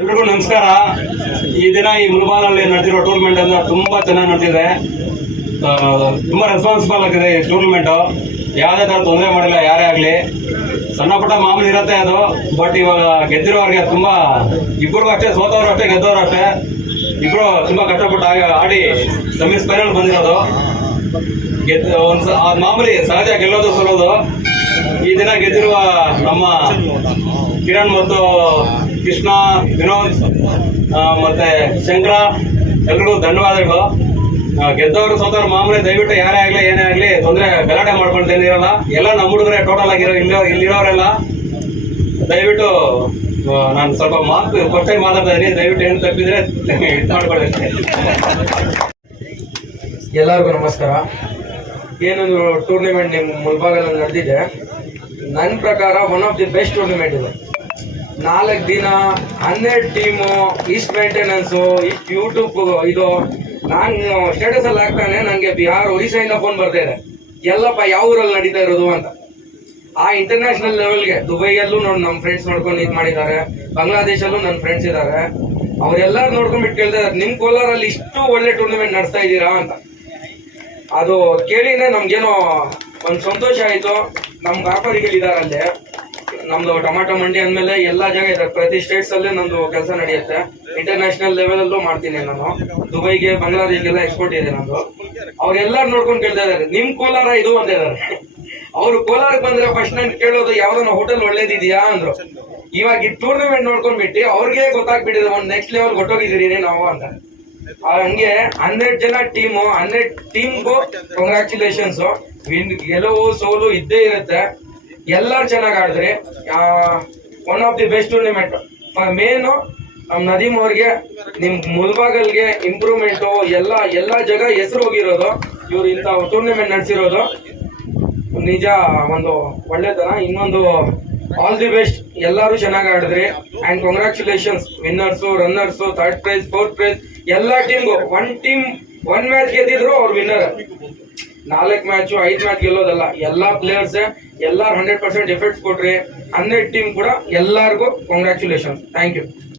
ಎಲ್ರಿಗೂ ನಮಸ್ಕಾರ. ಈ ದಿನ ಈ ಮುಲ್ಬಾನಲ್ಲಿ ನಡೆದಿರೋ ಟೂರ್ನಮೆಂಟ್ ಅಂದ್ರೆ ತುಂಬಾ ಚೆನ್ನಾಗಿ ನಡೆದಿದೆ. ತುಂಬಾ ರೆಸ್ಪಾನ್ಸಿಬಲ್ ಆಗಿದೆ ಈ ಟೂರ್ನಮೆಂಟ್ ಯಾವುದೇ ತರ ತೊಂದರೆ ಮಾಡಿಲ್ಲ, ಯಾರೇ ಆಗ್ಲಿ. ಸಣ್ಣ ಪುಟ್ಟ ಮಾಮೂಲಿ ಇರತ್ತೆ ಅದು ಬಟ್ ಇವಾಗ ಗೆದ್ದಿರೋರಿಗೆ ತುಂಬಾ ಇಬ್ಬರು ಅಷ್ಟೇ, ಸೋತವ್ರು ಅಷ್ಟೇ, ಗೆದ್ದವ್ರು ಅಷ್ಟೇ. ಇಬ್ರು ತುಂಬಾ ಕಷ್ಟಪಟ್ಟು ಆಡಿ ಸೆಮೀಸ್ ಫೈನಲ್ ಬಂದಿರೋದು. ಗೆದ್ದ ಒಂದು ಮಾಮೂಲಿ ಸಹಜ ಗೆಲ್ಲೋದು ಸೋಲೋದು. ಈ ದಿನ ಗೆದ್ದಿರುವ ನಮ್ಮ ಕಿರಣ್ ಮತ್ತು ಕೃಷ್ಣ, ವಿನೋದ್ ಮತ್ತೆ ಶಂಕರ, ಎಲ್ರಿಗೂ ಧನ್ಯವಾದಗಳು. ಗೆದ್ದವರು ಸೋತವ್ರು ಮಾಮೂಲಿ ದಯವಿಟ್ಟು ಯಾರೇ ಆಗಲಿ, ಏನೇ ಆಗಲಿ, ತೊಂದರೆ, ಗಲಾಟೆ ಮಾಡ್ಕೊಳ್ತೇನಿರಲ್ಲ ಎಲ್ಲ ನಮ್ಮ ಹುಡುಗರೇ ಟೋಟಲ್ ಆಗಿರೋ ಇಲ್ಲಿ, ಇಲ್ಲಿರೋರೆಲ್ಲ ದಯವಿಟ್ಟು ನಾನು ಸ್ವಲ್ಪ ಮಾತು ಫಸ್ಟ್ ಟೈಮ್ ಮಾತಾಡ್ತಾ ಇದ್ದೀನಿ ದಯವಿಟ್ಟು ಏನು ತಪ್ಪಿದ್ರೆ ಮಾಡ್ಕೊಳ್ಳಿ. ಎಲ್ಲರಿಗೂ ನಮಸ್ಕಾರ. ಏನೊಂದು ಟೂರ್ನಿಮೆಂಟ್ ನಿಮ್ಮ ಮುಲ್ಬಾಗಲ್ಲಿ ನಡೆದಿದೆ. ನನ್ನ ಪ್ರಕಾರ one of the best tournament ಇದು. ನಾಲ್ಕು ದಿನ ಹನ್ನೆರಡು ಟೀಮು ಇಷ್ಟು ಮೇಂಟೆನೆನ್ಸು ಇಷ್ಟು ಯೂಟ್ಯೂಬ್ ಇದು, ನಾನು ಸ್ಟೇಟಸ್ ಅಲ್ಲಿ ಹಾಕ್ತಾನೆ ನನಗೆ ಬಿಹಾರ್ ಒರಿಸ್ಸಾಯಿಂದ ಫೋನ್ ಬರ್ತಾ ಇದೆ. ಎಲ್ಲಪ್ಪ, ಯಾವ ಊರಲ್ಲಿ ನಡೀತಾ ಇರೋದು ಅಂತ. ಆ ಇಂಟರ್ನ್ಯಾಷನಲ್ ಲೆವೆಲ್ಗೆ ದುಬೈಯಲ್ಲೂ ನೋಡಿ ನಮ್ಮ ಫ್ರೆಂಡ್ಸ್ ನೋಡ್ಕೊಂಡು ಇದು ಮಾಡಿದ್ದಾರೆ. ಬಾಂಗ್ಲಾದೇಶಲ್ಲೂ ನನ್ನ ಫ್ರೆಂಡ್ಸ್ ಇದ್ದಾರೆ. ಅವರೆಲ್ಲರೂ ನೋಡ್ಕೊಂಡ್ಬಿಟ್ಟು ಕೇಳ್ತಾ ಇದ್ದಾರೆ ನಿಮ್ಮ ಕೋಲಾರಲ್ಲಿ ಇಷ್ಟು ಒಳ್ಳೆ ಟೂರ್ನಮೆಂಟ್ ನಡೆಸ್ತಾ ಇದ್ದೀರಾ? ಅಂತ. ಅದು ಕೇಳಿನೇ ನಮ್ಗೇನೋ ಒಂದು ಸಂತೋಷ ಆಯಿತು. ನಮ್ಮ ವ್ಯಾಪಾರಿಗಳಿದ್ದಾರೆ ಅಲ್ಲಿ. ನಮ್ದು ಟೊಮಾಟೊ ಮಂಡಿ ಅಂದ್ಮೇಲೆ ಎಲ್ಲಾ ಜಾಗ ಇದೆ. ಪ್ರತಿ ಸ್ಟೇಟ್ಸ್ ಅಲ್ಲೇ ನಂದು ಕೆಲಸ ನಡೆಯುತ್ತೆ. ಇಂಟರ್ನ್ಯಾಷನಲ್ ಲೆವೆಲ್ ಅಲ್ಲೂ ಮಾಡ್ತೀನಿ ನಾನು. ದುಬೈಗೆ ಬಾಂಗ್ಲಾದೇಶ್ಗೆಲ್ಲ ಎಕ್ಸ್ಪೋರ್ಟ್ ಇದೆ ನಂದು ಅವ್ರೆಲ್ಲಾರು ನೋಡ್ಕೊಂಡು ಕೇಳ್ತಾ ಇದಾರೆ ನಿಮ್ ಕೋಲಾರ ಇದು ಅಂತ ಇದಾರೆ ಅವ್ರು ಕೋಲಾರಕ್ಕೆ ಬಂದ್ರೆ ಫಸ್ಟ್ ನಾನು ಕೇಳೋದು ಯಾವ್ದನ್ನ ಹೋಟೆಲ್ ಒಳ್ಳೇದಿದ್ಯಾ ಅಂದ್ರು. ಇವಾಗ ಈ ಟೂರ್ನಮೆಂಟ್ ನೋಡ್ಕೊಂಡ್ಬಿಟ್ಟು ಅವ್ರಿಗೆ ಗೊತ್ತಾಗ್ಬಿಟ್ಟಿದೆ, ಒಂದ್ ನೆಕ್ಸ್ಟ್ ಲೆವೆಲ್ ಕೊಟ್ಟೋಗಿದ್ದೀರಿ ನಾವು ಅಂತ. ಹಂಗೆ ಹನ್ನೆರಡು ಜನ ಟೀಮು ಹನ್ನೆರಡು ಟೀಮ್ಗೂ ವಿನ್ ಗೆಲುವು ಸೋಲು ಇದ್ದೇ ಇರುತ್ತೆ. ಎಲ್ಲರೂ ಚೆನ್ನಾಗಿ ಆಡಿದ್ರಿ one of the best tournament main ನಮ್ಮ ನದೀಮ್ ಅವ್ರಿಗೆ, ನಿಮ್ ಮುಲ್ಬಾಗಲ್ಗೆ ಇಂಪ್ರೂವ್ಮೆಂಟ್ ಎಲ್ಲ ಎಲ್ಲ ಜಾಗ ಹೆಸರು ಹೋಗಿರೋದು, ಇವ್ರು ಇಂಥ ಟೂರ್ನಿಮೆಂಟ್ ನಡೆಸಿರೋದು. ನಿಜ, ಒಂದು ಒಳ್ಳೆತನ ಇನ್ನೊಂದು ಆಲ್ ದಿ ಬೆಸ್ಟ್ ಎಲ್ಲರೂ ಚೆನ್ನಾಗಿ ಆಡಿದ್ರಿ and congratulations winners runners third prize fourth prize ಎಲ್ಲಾ ಟೀಮ್ಗೂ ಒನ್ ಟೀಮ್ ಒನ್ ಮ್ಯಾಚ್ ಗೆದ್ದಿದ್ರು ಅವ್ರು ವಿನ್ನರ್ ನಾಲ್ಕು ಮ್ಯಾಚ್ ಐದ್ ಮ್ಯಾಚ್ ಗೆಲ್ಲೋದಲ್ಲ. ಎಲ್ಲಾ ಪ್ಲೇಯರ್ಸ್ ಎಲ್ಲಾರು ಹಂಡ್ರೆಡ್ ಪರ್ಸೆಂಟ್ ಎಫರ್ಟ್ಸ್ ಕೊಟ್ರಿ ಹನ್ನೆರಡು ಟೀಮ್ ಕೂಡ ಎಲ್ಲಾರ್ಗು ಕಾಂಗ್ರಾಚುಲೇಷನ್ ಥ್ಯಾಂಕ್ ಯು